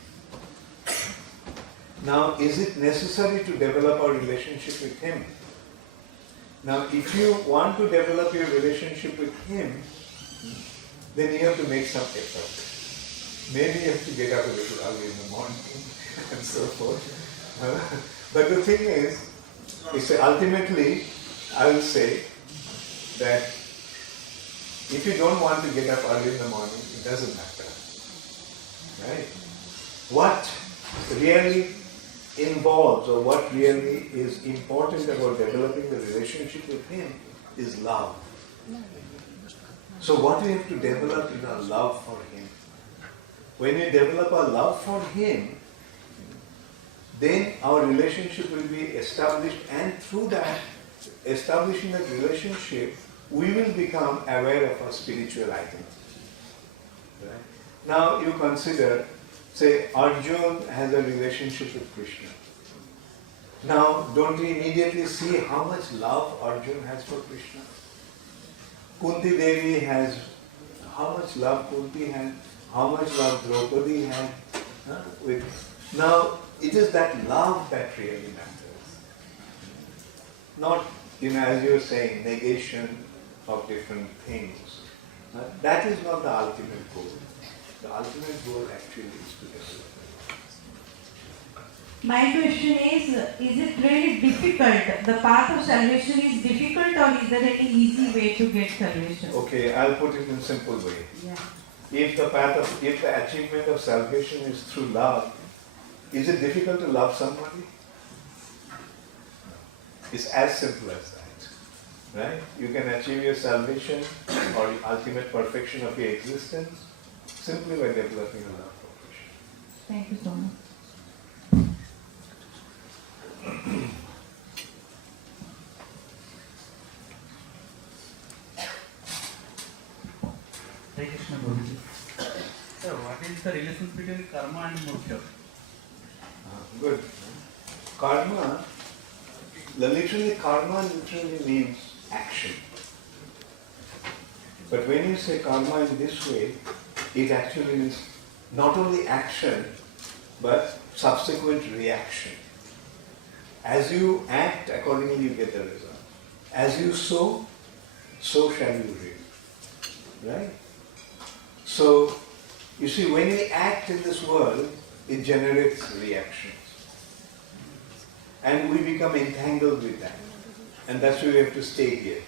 Now, is it necessary to develop our relationship with Him? Now, if you want to develop your relationship with Him, then you have to make some effort. Maybe you have to get up a little early in the morning and so forth. But the thing is ultimately, I will say that if you don't want to get up early in the morning, it doesn't matter. Right? What really involves or what really is important about developing the relationship with Him is love. So what we have to develop is a love for Him. When we develop a love for Him, then our relationship will be established, and through that, establishing that relationship, we will become aware of our spiritual identity. Right? Now you consider, say, Arjun has a relationship with Krishna. Now, don't we immediately see how much love Arjun has for Krishna? Kunti Devi has, how much love Kunti had, how much love Draupadi had. Now, it is that love that really matters. Not, as you were saying, negation of different things. That is not the ultimate goal. The ultimate goal actually is to develop. My question is it really difficult? The path of salvation is difficult, or is there any easy way to get salvation? Okay, I'll put it in a simple way. Yeah. If the achievement of salvation is through love, is it difficult to love somebody? It's as simple as that. Right? You can achieve your salvation or the ultimate perfection of your existence simply by developing a love for Krishna. Thank you so much. Hare Krishna Guruji. Sir, what is the relation between karma and moksha? Good. Karma literally means action. But when you say karma in this way, it actually means not only action, but subsequent reaction. As you act, accordingly you get the result. As you sow, so shall you reap. Right? So, you see, when we act in this world, it generates reactions. And we become entangled with that. And that's why we have to stay here.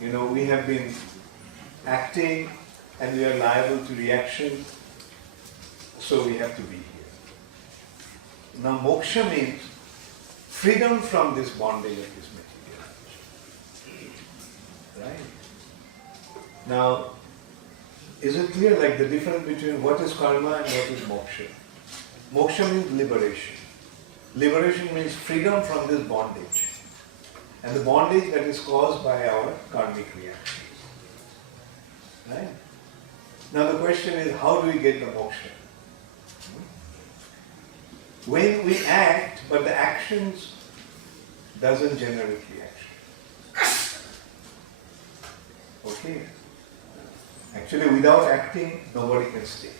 We have been acting and we are liable to reaction, so we have to be here. Now, moksha means freedom from this bondage of this material. Right? Now, is it clear, like the difference between what is karma and what is moksha? Moksha means liberation. Liberation means freedom from this bondage. And the bondage that is caused by our karmic reactions. Right? Now the question is, how do we get the moksha? When we act, but the actions doesn't generate reaction. Okay? Actually, without acting, nobody can stay.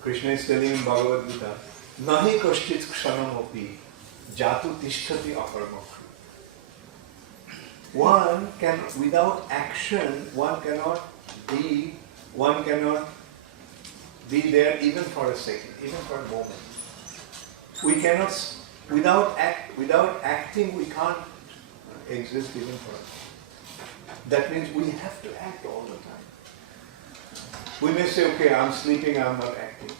Krishna is telling in Bhagavad Gita, Nahi kaschit ksanamopi jatu tishtati aparmakru. One can, without action, one cannot be there even for a second, even for a moment. We cannot, without acting, we can't exist even for a moment. That means we have to act all the time. We may say, okay, I'm sleeping, I'm not acting.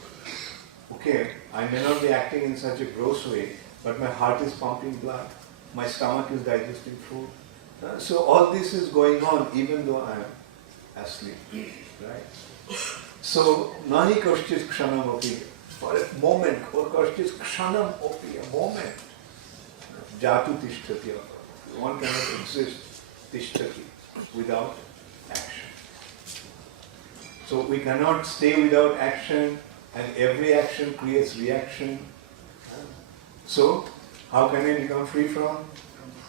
Okay, I may not be acting in such a gross way, but my heart is pumping blood, my stomach is digesting food. So all this is going on even though I am asleep, right? So, nahi kaschit kshanam api, for a moment, or kaschit kshanam api, a moment, jatu tishtati. One cannot exist tishtati without action. So we cannot stay without action, and every action creates reaction. So, how can I become free from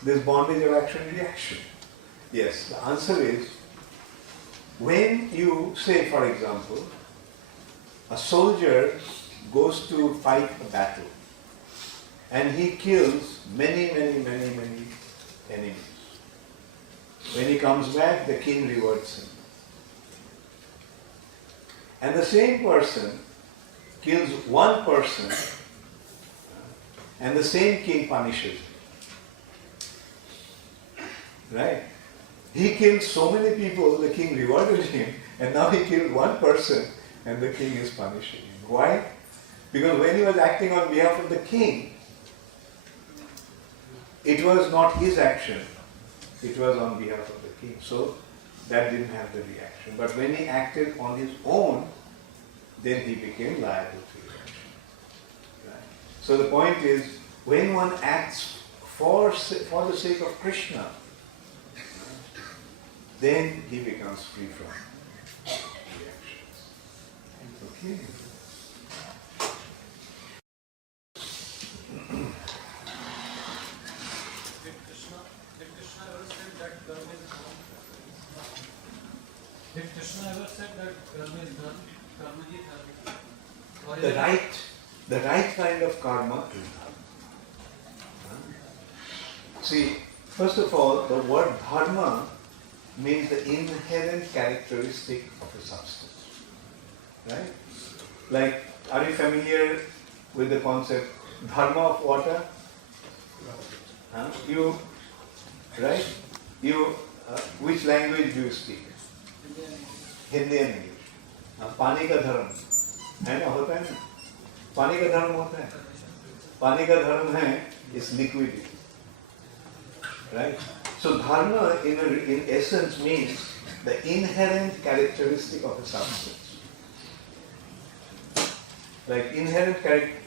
this bondage of action and reaction? Yes, the answer is, when you say, for example, a soldier goes to fight a battle and he kills many enemies. When he comes back, the king rewards him. And the same person kills one person and the same king punishes him. Right? He killed so many people, the king rewarded him, and now he killed one person and the king is punishing him. Why? Because when he was acting on behalf of the king, it was not his action, it was on behalf of the king. So that didn't have the reaction. But when he acted on his own, then he became liable to reaction. Right? So the point is, when one acts for the sake of Krishna, then he becomes free from reactions. Okay. Did Krishna ever say that karma is done? Did Krishna ever say that karma is done? Karma is done. The right kind of karma is dharma. See, first of all, the word dharma means the inherent characteristic of a substance. Right? Like, are you familiar with the concept dharma of water? You, right? You, which language do you speak? Hindi and English. पानी का धर्म है ना, होता है ना? पानी का धर्म होता है. पानी का धर्म है is liquidity. Right? So dharma in essence means the inherent characteristic of a substance.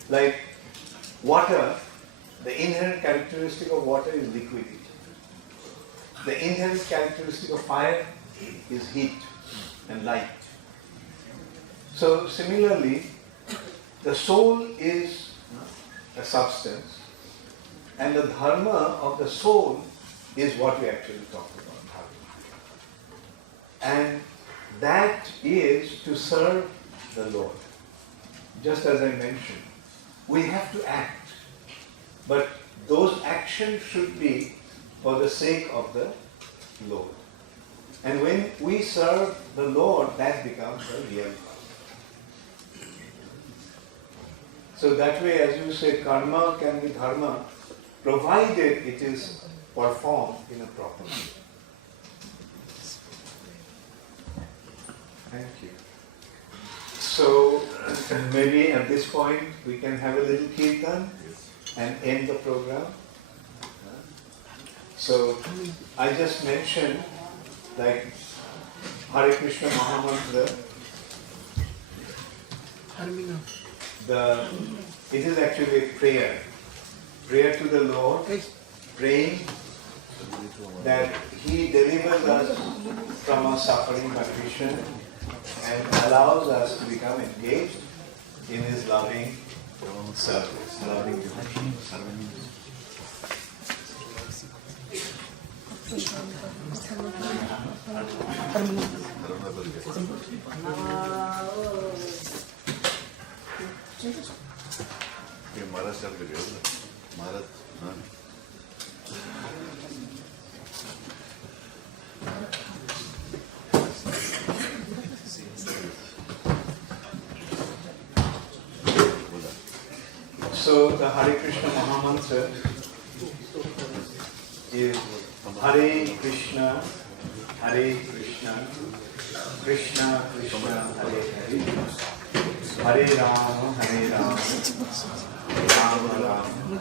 Like water, the inherent characteristic of water is liquidity. The inherent characteristic of fire is heat and light. So similarly, the soul is a substance, and the dharma of the soul is what we actually talk about, dharma. And that is to serve the Lord. Just as I mentioned, we have to act, but those actions should be for the sake of the Lord. And when we serve the Lord, that becomes the real karma. So that way, as you say, karma can be dharma, provided it is performed in a proper way. Thank you. So maybe at this point we can have a little kirtan and end the program. So I just mentioned, like, Hare Krishna Mahamantra. It is actually a prayer to the Lord, praying that He delivers us from our suffering condition and allows us to become engaged in His loving service, loving devotion. So the Hare Krishna Mahamantra is Hare Krishna, Krishna Krishna, Hare Hare, Hare Rama, Rama Rama,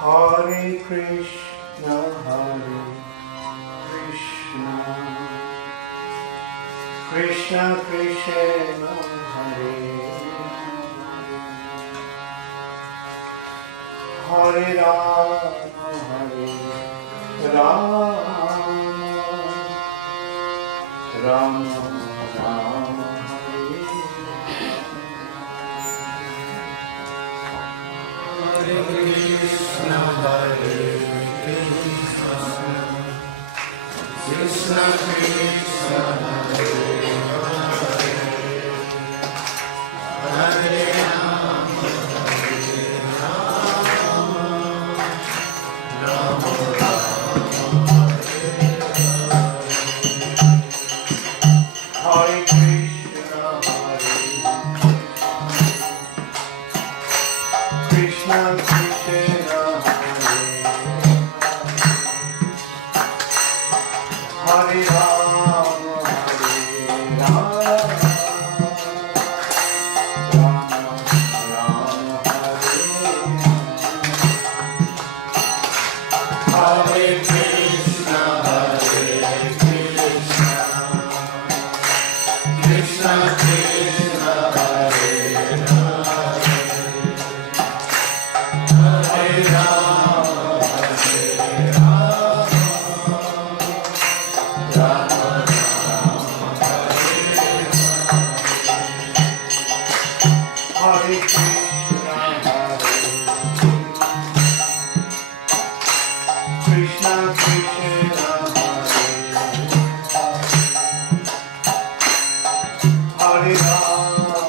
Hare Krishna, Krishna Krishna, Hare Hare Rama, Rama Rama Rama, Hare Krishna, Krishna Krishna, Hare Rama, Rama Rama, Hare Krishna, Krishna Krishna, Hare Rama, Rama Rama, Hare Krishna, Krishna Krishna, Hare Rama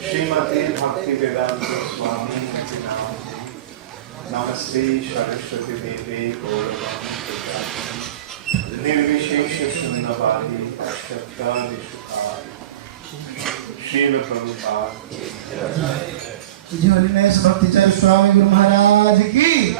Srimati Bhakti Vedanta Swami Namaste Saraswati Devi Gauravani Nirvishesha Sunnavadi Ashtakta Nishukari Srila Prabhupada Holiness Bhakti Charu Swami Guru Maharaj ki